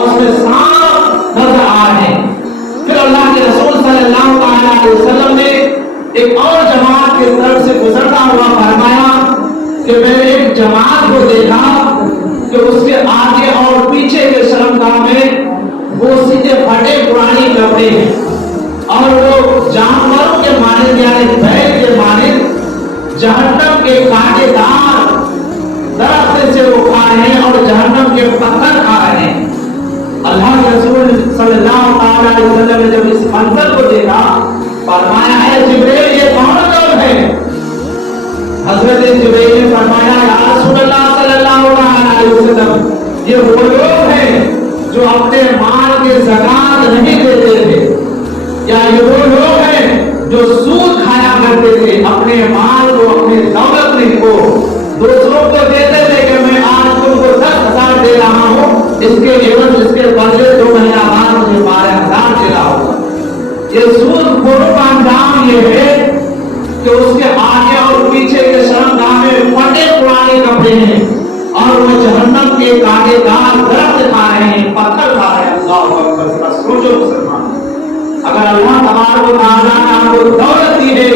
اور اس میں سانپ نظر آ رہے ہیں۔ پھر اللہ کے رسول صلی اللہ علیہ وسلم نے ایک اور جماعت کی طرف سے گزرتا ہوا فرمایا کہ میں نے ایک جماعت کو دیکھا کہ اس کے آگے اور پیچھے کے شرمگاہ میں وہ سیدھے پھٹے پرانے کپڑے ہیں اور وہ جانوروں کے مانند یعنی بیل کے مانند جہنم کے کانٹے دار درخت سے وہ کھا رہے ہیں اور جہنم کے پتھر کھا رہے ہیں۔ اللہ کے رسول صلی اللہ علیہ وسلم نے جب اس منظر کو دیکھا فرمایا ہے جبریل یہ کون لوگ ہیں؟ حضرت جبریل نے فرمایا یا رسول اللہ صلی اللہ علیہ وسلم یہ وہ لوگ ہیں جو اپنے مال کے زکات نہیں دیتے تھے، یا یہ وہ لوگ ہیں جو سود کھایا کرتے تھے، اپنے مال کو اپنے دولت کو دوسروں کو دیتے تھے کہ میں آج تم کو 10,000 دے رہا ہوں، اس کے عوض اس کے بدلے 2 مہینہ بعد مجھے 12,000 دے رہا ہوگا۔ یہ سود خوروں کا انجام یہ ہے کہ اس کے آگے اور پیچھے کے شرمگاہ میں پھٹے پرانے کپڑے ہیں اور وہ جہنم کے کانٹے دار درخت کھا رہے ہیں، پتھر کھا رہے ہیں۔ اللہ اکبر! سوچو مسلمان، اگر اللہ تبارک و تعالیٰ نے آپ کو دولت دی ہے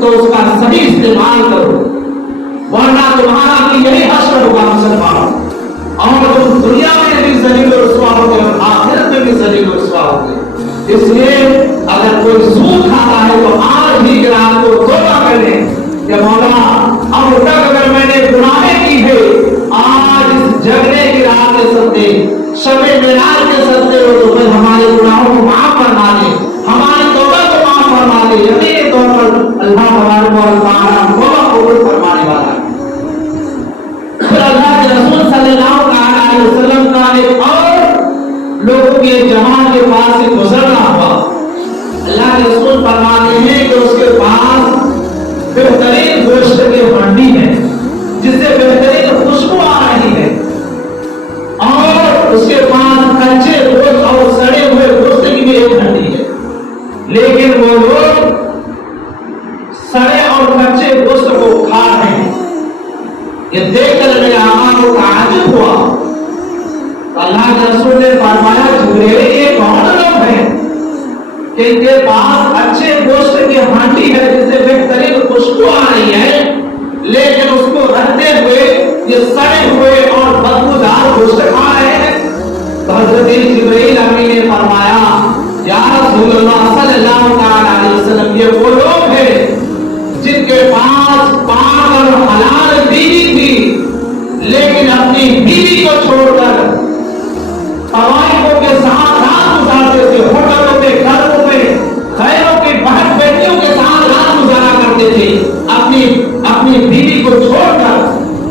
تو اس کا صحیح استعمال کرو، ورنہ تمہارا بھی یہی حشر ہوگا مسلمان، اور تم دنیا میں بھی ذلیل و رسوا ہوگے اور آخرت میں بھی ذلیل و رسوا ہوگے۔ اس لیے اگر کوئی سود کھاتا ہے تو آج ہی رات کو توبہ کر لیں کہ مولا اب تک اگر میں نے گناہیں کی ہے، آج اس جگنے کی رات کے صدقے شب معراج کے صدقے تو پھر ہمارے گناہوں کو معاف فرما دے، ہماری توبہ کو معاف فرما دے۔ یقینی طور پر اللہ تبارک و تعالیٰ توبہ قبول فرمانے والا ہے۔ پھر اللہ کے رسول صلی اللہ علیہ وسلم کا ایک اور لوگوں کی جماعت کے پاس سے گزرنا ہوا۔ اللہ کے رسول فرماتے ہیں کہ اس کے پاس بہترین گوشت کی ہنڈی ہے جس سے بہترین خوشبو آ رہی ہے، اور اس کے پاس کچے گوشت اور سڑے ہوئے گوشت کی بھی ایک ہنڈی ہے، لیکن وہ لوگ سڑے اور کچے گوشت کو کھا رہے ہیں۔ یہ دیکھ کر میرے آقا کو تعجب ہوا۔ اللہ کے رسول نے فرمایا جبریل یہ کون لوگ ہیں کہ ان کے پاس اچھے گوشت کی ہانڈی ہے جس سے بہترین خوشبو آ رہی ہے، لیکن اس کو رکھتے ہوئے یہ سڑے ہوئے اور بدبودار گوشت کھا رہے ہیں؟ تو حضرت جبریل امین نے فرمایا یا رسول اللہ صلی اللہ علیہ وسلم یہ وہ لوگ ہیں جن کے پاس پاک اور حلال بیوی تھی، لیکن اپنی بیوی کو چھوڑ کر قوائموں کے ساتھ رات گزارتے تھے، ہوٹلوں میں، گھروں میں، خیروں کی بہن بیٹیوں کے ساتھ رات گزارا کرتے تھے اپنی بیوی کو چھوڑ کر۔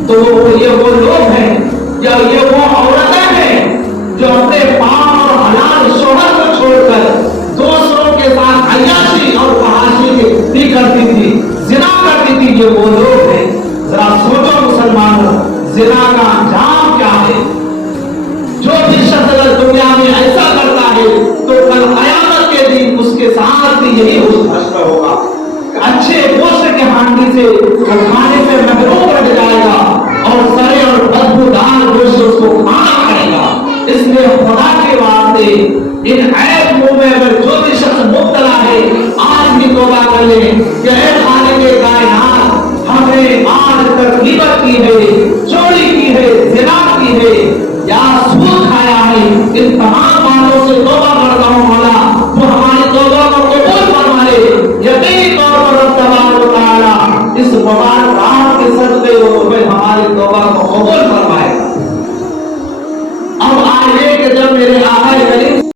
تو یہ وہ لوگ ہیں یا یہ وہ عورتیں ہیں جو اپنے پاک اور حلال شوہر کو چھوڑ کر دوسروں کے ساتھ عیاشی اور فحاشی بھی کرتی تھی، زنا کرتی تھی۔ یہ وہ لوگ ہیں۔ ذرا سوچو مسلمانوں، زنا کا انجام کیا ہے؟ جو بھی شخص اگر دنیا میں ایسا کرتا ہے تو کل قیامت کے دن اس کے ساتھ بھی یہی حشر ہوگا۔ اچھے گوشت کے ہانڈی سے وہ کھانے سے محروم رہ جائے گا اور سڑے اور بدبودار گوشت اس کو کھانا پڑے گا۔ اس لیے خدا کے واسطے ان عیب میں اگر جو بھی شخص مبتلا ہے آج بھی توبہ کر لے کہ اے خالق کائنات ہم نے آج تک غیبت کی ہے،